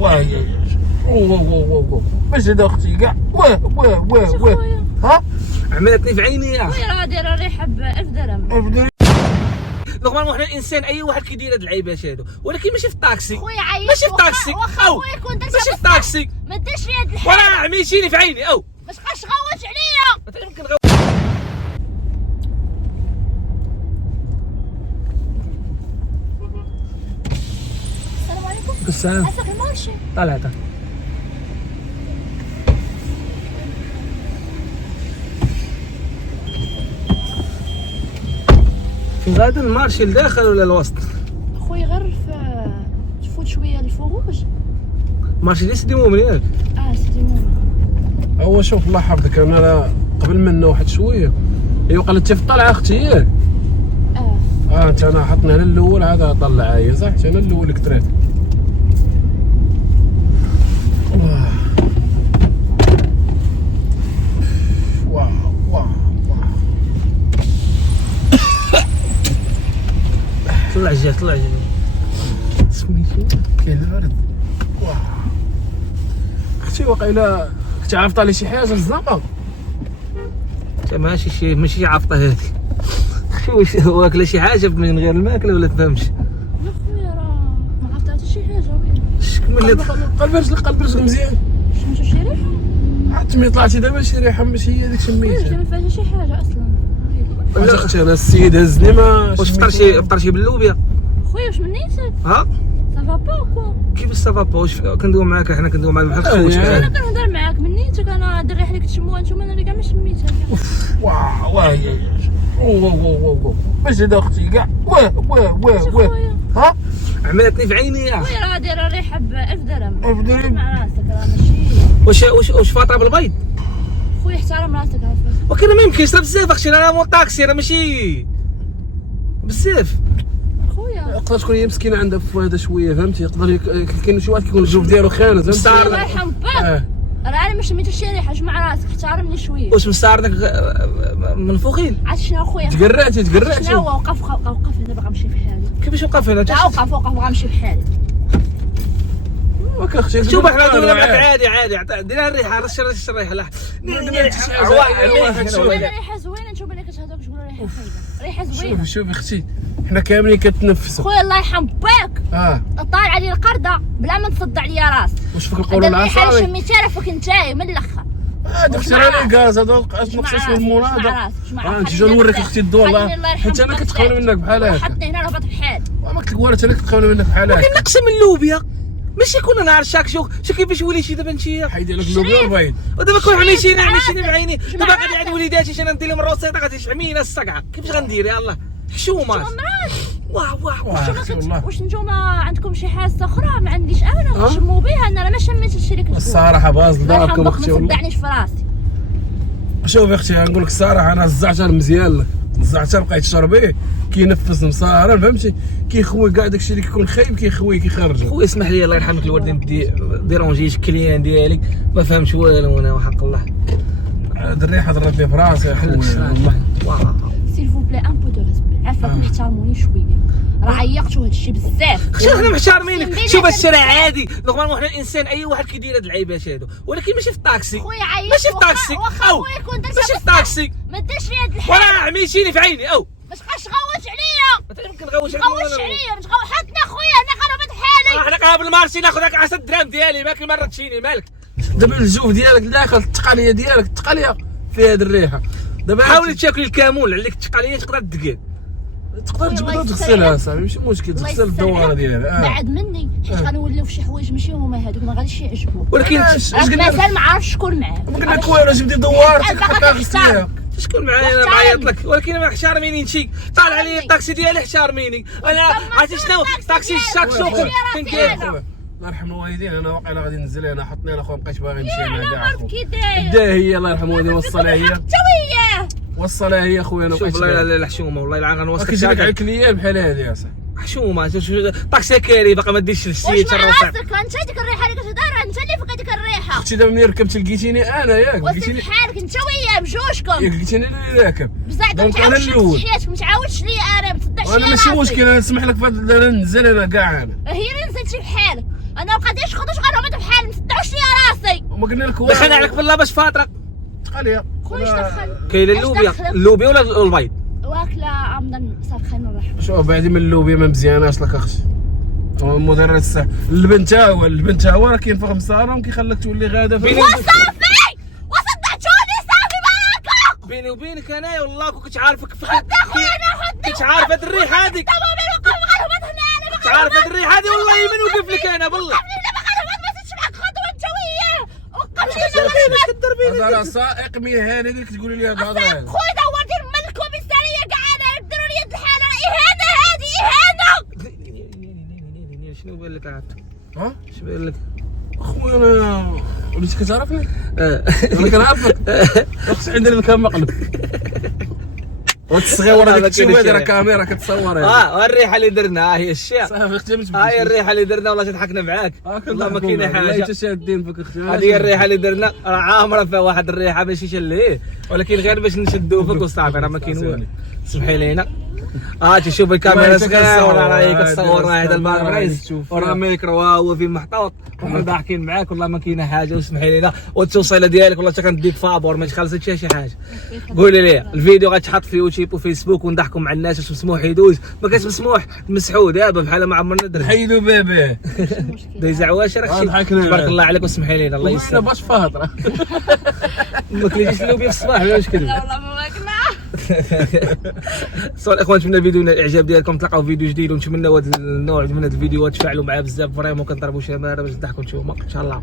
واه باش هذا اختي كاع واه ها عملتني في عيني يا خويا راه دايره الريحه ب 1000 درهم. نورمالمون حنا الانسان اي واحد كيدير هاد العيبات هادو، ولكن ماشي في الطاكسي. خويا عيط ماشي في الطاكسي او ماشي في الطاكسي. ما ديرش لي هاد الحاجه وراه عميتيني في عيني او ما تبقاش تغوت عليا. انت يمكن السلام عليكم. السلام. عساك المارشي. طلع في غادي المارشي لداخل ولا الوسط؟ خويا غير تفوت شويه الفروج. مارشي ديال سيدي مومن ياك؟ سيدي مومن. هو شوف الله يحفظك انا قبل منه واحد شويه يوقع انت في الطلعه اختي ياك؟ انت انا حطني انا الاول هذا طلع هي صح انا الاول اللي كتريت. طلع الجهه سميتو كاين البرد. اختي واقيلا كنت عارفه لي شي حاجه الزنقه ماشي عافطه هذيك. واش واكله شي حاجه من غير الماكله ولا تفهمش؟ لا خويا راه ما عرفت حتى شي حاجه وين. شكون قلب رجل مزيان. شنو شي ريحه؟ حتى ملي طلعتي دابا شي ريحه ماشي هي ديك سميتها. ما فيها شي حاجه اصلا. واش اختي انا السيد هزني ما واش فطرتي باللوبيا؟ خويا واش منيتك؟ ها سافا با كوا. كيفاش سافا با؟ واش كندوي معاك حنا كندوي معاك بحال خوت انا كنهضر معاك منيتك انا هاد الريحه اللي كتشموها نتوما انا كاع ما شميتها. واه باش هذا اختي كاع واه ها عملتني في عيني يا خويا راه دايره الريحه ب 1000 درهم. 1000 درهم مع راسك راه ماشي. واش فاطره بالبيض؟ خويا احترم راسك عافاك. ولكن ما يمكنش راه بزاف اختي انا مول طاكسي راه ماشي بزاف. خويا يقدر تكون هي مسكينه عندها في هذا شويه فهمتي يقدر كاين شي واحد كيكون الجوف ديالو خانز مستعار الله يرحم باك. راه انا ما شميتش شي ريحه مع راسك احترمني شويه. واش مستعار داك منفوخين؟ عرفتي شنو خويا؟ تقرعتي شنو هو وقف دابا غنمشي بحالي. كيفاش وقف هنا؟ لا وقف غنمشي بحالي. واك اختي شوف احنا دوينا معاك عادي دير الريحه رش الريحه لا ريحه زوينه نشوف اللي كتهضر كتقول ريحه خايبه. ريحه زوينه. شوفي اختي حنا كاملين كتنفسوا. خويا الله يرحم باك. طالعه لي القرده بلا ما تصدع لي راسي. واش فيك نقولوا الريحه اللي العصا شميتها راه فيك نتايا من الاخر. هذاك اختي راني غاز هذا مخصوص للمراد. انت جا نوريك اختي الضوء الله حيت انا كتقبل منك بحال هكا. حطني هنا ربط بحال. ما قلت لك والو انا كتقبل منك بحال هكا. ولكن نقسم اللوبيا ماشي كنا نعرف شو كيفاش وليتي دابا انت حيدي لك اللوبيا البيض ودابا كون عميتيني بعيني دابا غادي عند وليداتي انا ندير لهم الروسيطه غادي تحمينا الصقعه كيفاش غندير يلاه حشومه واه واش نتوما عندكم شي حاجه اخرى ما عنديش انا نشمو بها انا راه ما شميتش الشيء اللي كتقول الصراحه باز لداركم اختي ما تصدعنيش في راسي. شوفي اختي نقول لك الصراحه انا زعتها مزيان زعتها بقيت تشربيه كينفس مسهره فهمتي كيخوي كاع داكشي اللي كيكون خايب كيخوي كيخرج. خويا اسمح لي الله يرحمك الوالدين ديرونجيت الكليان ديالك ما فهمتش والو انا وحق الله. هاد الريحه ضربت لي في راسي يا خويا والله. سيل فو بلا ان بو دو ريسبي عافاكم احترموني شويه راه عيقتوا هاد الشيء بزاف. شوف حنا محترمينك شوف هاد الشارع عادي نورمالمون حنا الانسان اي واحد كيدير هاد العيبات هادو ولكن ماشي في الطاكسي. خويا عيط ماشي في الطاكسي او ماشي في الطاكسي. ما ديرش لي هاد الحاجه وراه عميتيني في عيني او ما تبقاش تغوت عليا. انت يمكن تغوت عليا ما تغوت حطنا خويا انا قربت حالي. حنا قابل المارشي ناخذ لك 10 دراهم ديالي ماكل مره تشيني مالك. دابا الجوف ديالك داخل التقاليه ديالك التقاليه في هاد الريحه دابا حاولي تاكلي الكامون عليك التقاليه تقدر تدقل تقدر تجبدها وتغسلها صاحبي ماشي مشكل تغسل الدواره ديالها. بعد مني حيت غنوليو في شي حوايج ماشي هما هذوك ما غاديش يعجبوك. ولكن مازال ما عرفتش شكون معاه. قلت لك خويا جبدي دوارتك حتى غسليها. شكون معايا انا نعيط لك ولكن ما احترميني انت طالع عليا الطاكسي ديالي احترميني انا عرفتي شنو طاكسي شاك سوق فين كاين. الله يرحم الوالدين انا واقيلا غادي ننزل انا حطني انا خويا مابقيتش باغي نمشي انا كاع اخو دا هي الله يرحم والديها وصلها هي وصلها هي خويا انا شوف والله لا حشومه والله لا غنوصلك كيجي لك على الكليان بحال هذه يا صاحبي حشومه طاكسي كاري باقا ما ديرش للسيت الرصيد. انت ديك الريحه اللي كتهضر انت اللي فيك ديك الريحه. اختي دابا ملي ركبت لقيتيني انا ياك لقيتيني بحالك انت وياه بجوجكم ياك لقيتيني اللي راكب بصح انا الاول ما تعاودش لي انا ما تصدعش لي انا ماشي مشكل انا نسمح لك انا ننزل انا كاع انا هي اللي نزلتي بحالك انا ما غاديش خدوش غنروح وما قلنا لك دخلنا عليك بالله باش فاطرك. تقاليا خويا اش دخل؟ كاين اللوبيا، اللوبيا ولا البيض؟ واكله عمدا سرخانه الرحم. شوف بعدي من اللوبيا ما مزياناش لك اختي. مدرس الصح اللبن تا هو، اللبن تا هو راه كينفخ مسارهم كيخليك تولي غاده في وصافي وصدعتوني صافي معاكم. بيني وبينك انايا والله كنت عارفك في خويا انا كنت عارف هاد الريحه هذيك، كنت عارف هاد الريحه هذه والله من وقف لك انا بالله. هذا راه سائق مهني اللي تقولي لي هذا الهضره هذه. خويا دورتي الملك وبالسريه كاع ديروا لي يد الحاله، اهانه هذه اهانه. شنو بان لك عاد؟ ها شنو بان لك؟ خويا انا وليت كتعرفني؟ انا كنعرفك. اختي عندنا المكان مقلب. والتصغير هذاك الشيء هذا راه كاميرا كتصور. والريحه اللي درنا هي الشيء. صافي اختي ما تبكيش. هاي الريحه اللي درنا والله تضحكنا معاك. والله ما كاينه حاجه. والله حتى شادين فيك اختي. هذه هي الريحه اللي درنا، راه عامره فيها واحد الريحه ماشي شليه، ولكن غير باش نشدو فيك وصافي راه ما كاين والو. سمحي لينا. تشوف الكاميرا صغيره راهي كتصور هذا الباربريس وراه ميكرو هو في محطوط وحنا ضاحكين معاك والله ما كاينه حاجه. وسمحي لينا والتوصيله ديالك والله حتى كنديك فابور ما تخلصش شي حاجه. قولي لي الفيديو غتحط في يوتيوب وفيسبوك ونضحكوا مع الناس. واش مسموح يدوز؟ ما كاش مسموح نمسحوه دابا بحال ما عمرنا درنا. حيدوا باباه دايز عواش راك شي تبارك الله عليك. وسمحي لينا الله يسلمك. انا باش فاطره ما كليتيش اللوبيا في الصباح ولا واش كذب؟ لا والله ما ماكله. سؤال الاخوان، نتمنى الفيديو الاعجاب ديالكم، تلقاو فيديو جديد ونتمنى هذا النوع من هذه الفيديوهات تفاعلوا معاه بزاف فريمون كنضربوا شماره باش تضحكوا نتوما ان شاء الله.